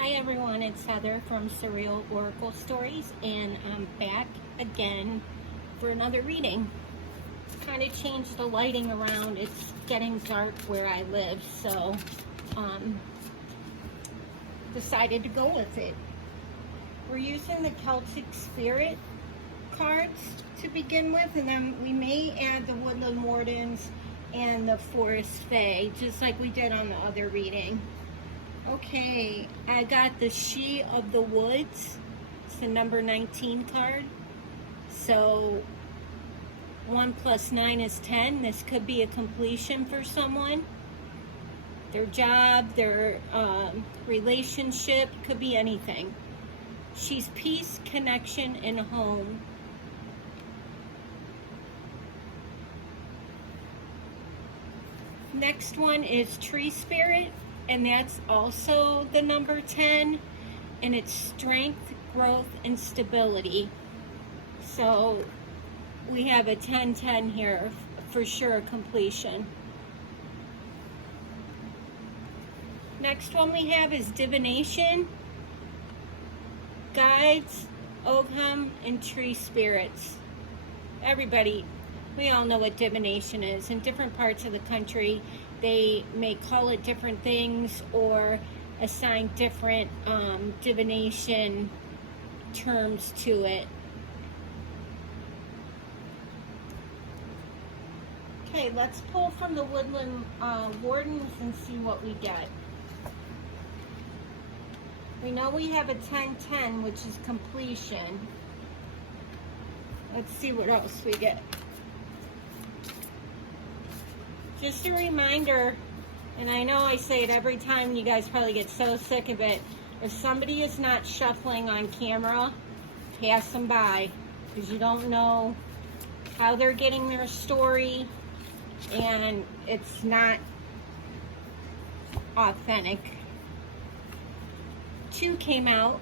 Hi everyone, it's Heather from Surreal Oracle Stories, and I'm back again for another reading. Kind of changed the lighting around. It's getting dark where I live, so decided to go with it. We're using the Celtic Spirit cards to begin with, and then we may add the Woodland Wardens and the Forest Fae, just like we did on the other reading. Okay, I got the She of the Woods. It's the number 19 card. So 1 + 9 is 10. This could be a completion for someone. Their job, their relationship, could be anything. She's peace, connection, and home. Next one is Tree Spirit, and that's also the number 10, and it's strength, growth, and stability. So we have a 10-10 here, for sure, completion. Next one we have is Divination, Guides, Ogham, and Tree Spirits. Everybody, we all know what divination is. In different parts of the country, they may call it different things or assign different divination terms to it. Okay, let's pull from the Woodland Wardens and see what we get. We know we have a 10-10, which is completion. Let's see what else we get. Just a reminder, and I know I say it every time, you guys probably get so sick of it. If somebody is not shuffling on camera, pass them by, because you don't know how they're getting their story, and it's not authentic. 2 came out.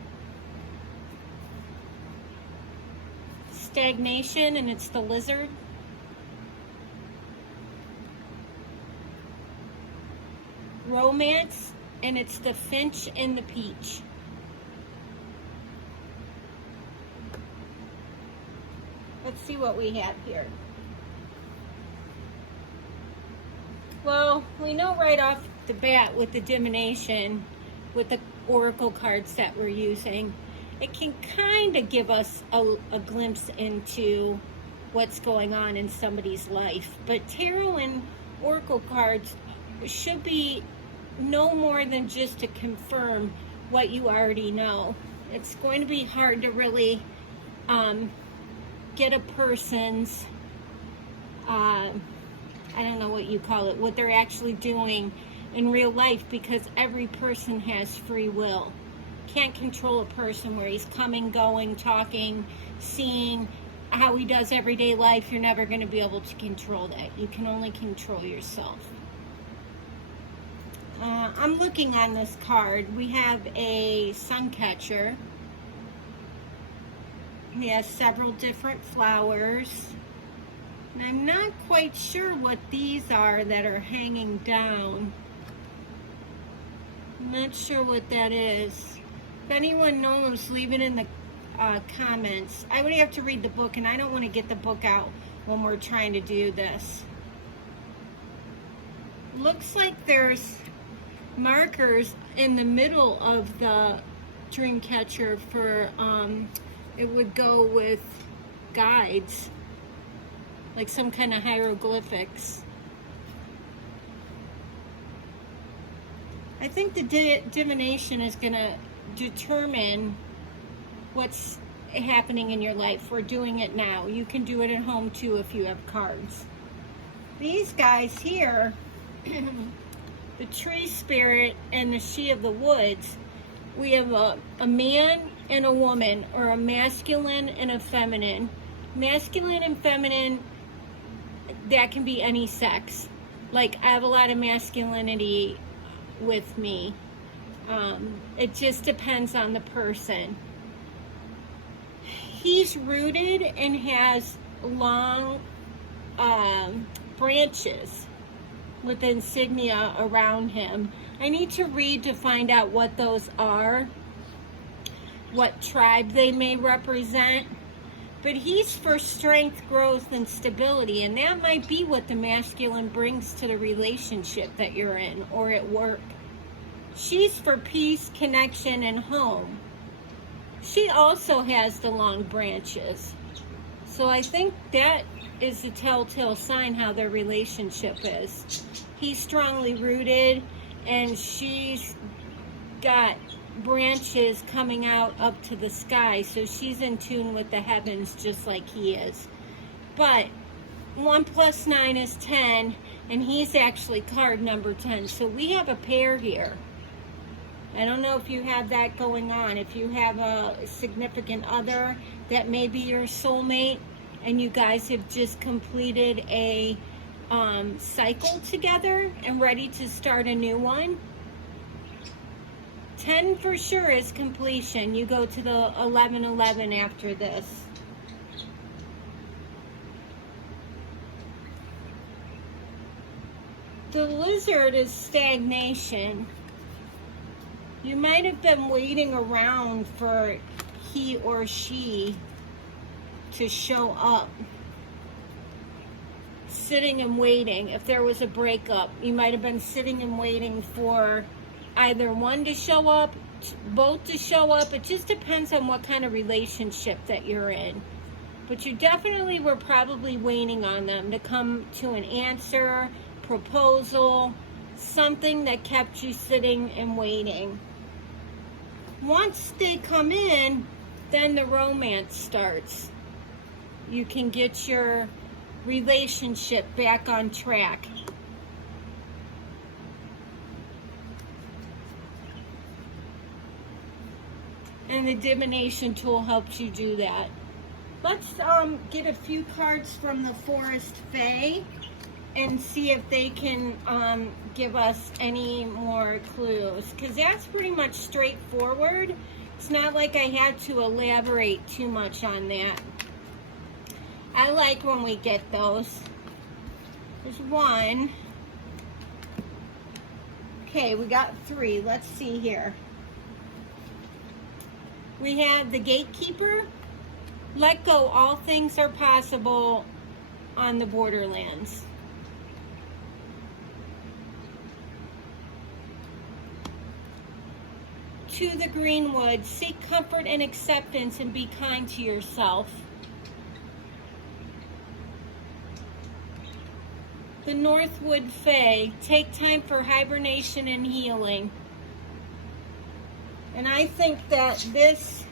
Stagnation, and it's the lizard. Romance, and it's the finch and the peach. Let's see what we have here. Well, we know right off the bat with the divination, with the oracle cards that we're using, it can kind of give us a glimpse into what's going on in somebody's life. But tarot and oracle cards should be no more than just to confirm what you already know. It's going to be hard to really get a person's, I don't know what you call it, what they're actually doing in real life, because every person has free will. Can't control a person where he's coming, going, talking, seeing, how he does everyday life. You're never going to be able to control that. You can only control yourself. I'm looking on this card. We have a sun catcher. He has several different flowers. And I'm not quite sure what these are that are hanging down. I'm not sure what that is. If anyone knows, leave it in the comments. I would have to read the book, and I don't want to get the book out when we're trying to do this. Looks like there's markers in the middle of the dream catcher for it would go with guides, like some kind of hieroglyphics. I think the divination is going to determine what's happening in your life. We're doing it now. You can do it at home too if you have cards. These guys here, the Tree Spirit and the She of the Woods, we have a man and a woman, or a masculine and a feminine. Masculine and feminine, that can be any sex. Like, I have a lot of masculinity with me. It just depends on the person. He's rooted and has long branches. with insignia around him. I need to read to find out what those are, what tribe they may represent. But he's for strength, growth, and stability, and that might be what the masculine brings to the relationship that you're in or at work. She's for peace, connection, and home. She also has the long branches. So I think that is the telltale sign how their relationship is. He's strongly rooted, and she's got branches coming out up to the sky, so she's in tune with the heavens just like he is. But 1 + 9 is 10, and he's actually card number 10, so we have a pair here. I don't know if you have that going on. If you have a significant other that may be your soulmate, and you guys have just completed a cycle together and ready to start a new one. 10 for sure is completion. You go to the 11-11 after this. The lizard is stagnation. You might have been waiting around for he or she to show up. Sitting and waiting. If there was a breakup, you might have been sitting and waiting for either one to show up, both to show up. It just depends on what kind of relationship that you're in. But you definitely were probably waiting on them to come to an answer, proposal, something that kept you sitting and waiting. Once they come in, then the romance starts. You can get your relationship back on track. And the divination tool helps you do that. Let's get a few cards from the Forest Fae and see if they can give us any more clues. Because that's pretty much straightforward. It's not like I had to elaborate too much on that. I like when we get those. There's one. Okay, we got 3. Let's see here. We have the gatekeeper. Let go. All things are possible on the borderlands. To the greenwood. Seek comfort and acceptance and be kind to yourself. The Northwood Fae. Take time for hibernation and healing. And I think that this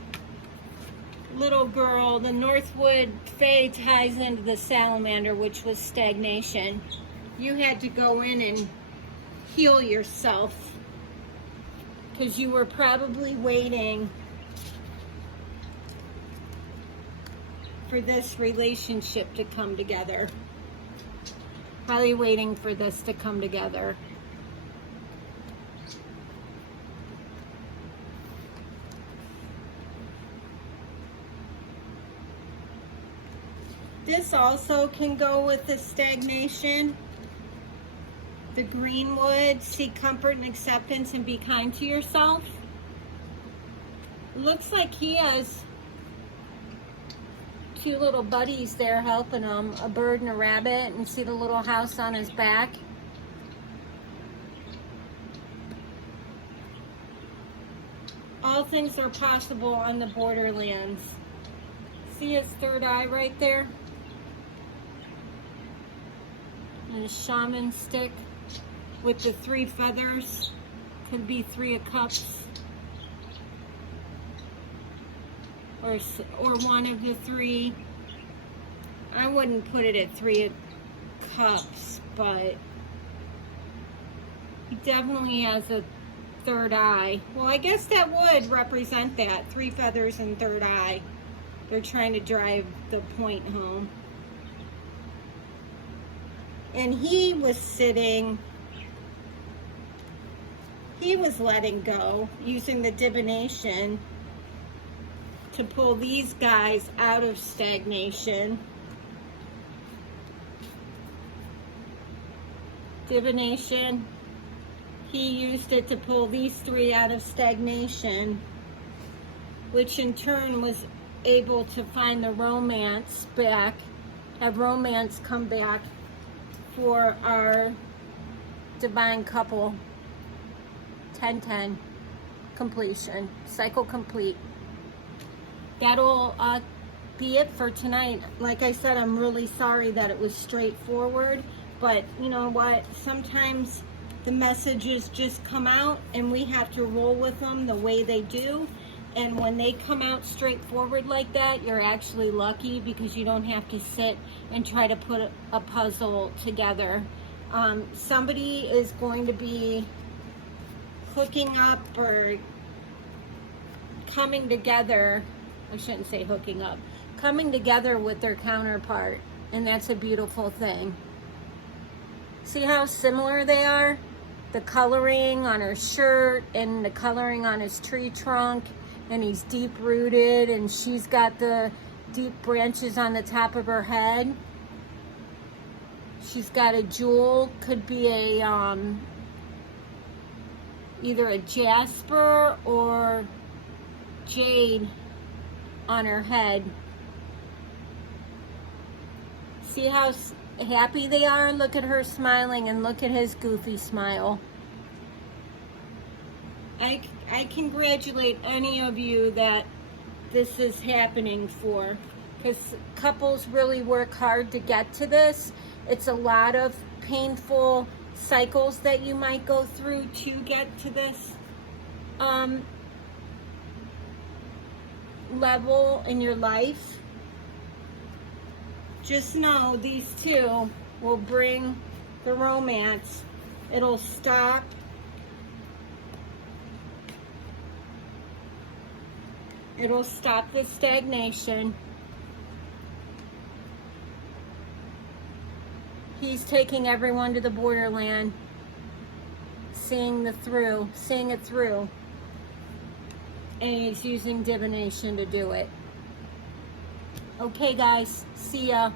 little girl, the Northwood Fae, ties into the salamander, which was stagnation. You had to go in and heal yourself because you were probably waiting for this relationship to come together. Probably waiting for this to come together. This also can go with the stagnation. The greenwood, seek comfort and acceptance and be kind to yourself. Looks like he has 2 little buddies there helping him, a bird and a rabbit, and see the little house on his back. All things are possible on the borderlands. See his third eye right there? And a shaman stick with the 3 feathers. Could be 3 of cups. Or 1 of the 3. I wouldn't put it at 3 of cups, but he definitely has a third eye. Well, I guess that would represent that. 3 feathers and third eye. They're trying to drive the point home. And he was sitting, he was letting go, using the divination to pull these guys out of stagnation. Divination. He used it to pull these 3 out of stagnation, which in turn was able to find the romance back, have romance come back for our divine couple. 10-10 completion, cycle complete. That'll be it for tonight. Like I said, I'm really sorry that it was straightforward, but you know what? Sometimes the messages just come out and we have to roll with them the way they do. And when they come out straightforward like that, you're actually lucky because you don't have to sit and try to put a puzzle together. Somebody is going to be hooking up or coming together. I shouldn't say hooking up. Coming together with their counterpart. And that's a beautiful thing. See how similar they are? The coloring on her shirt and the coloring on his tree trunk. And he's deep rooted and she's got the deep branches on the top of her head. She's got a jewel, could be a either a jasper or jade on her head. See how happy they are? Look at her smiling and look at his goofy smile. I congratulate any of you that this is happening for, because couples really work hard to get to this. It's a lot of painful cycles that you might go through to get to this level in your life. Just know these two will bring the romance. It'll stop the stagnation. He's taking everyone to the borderland, seeing it through, and he's using divination to do it. Okay guys, see ya.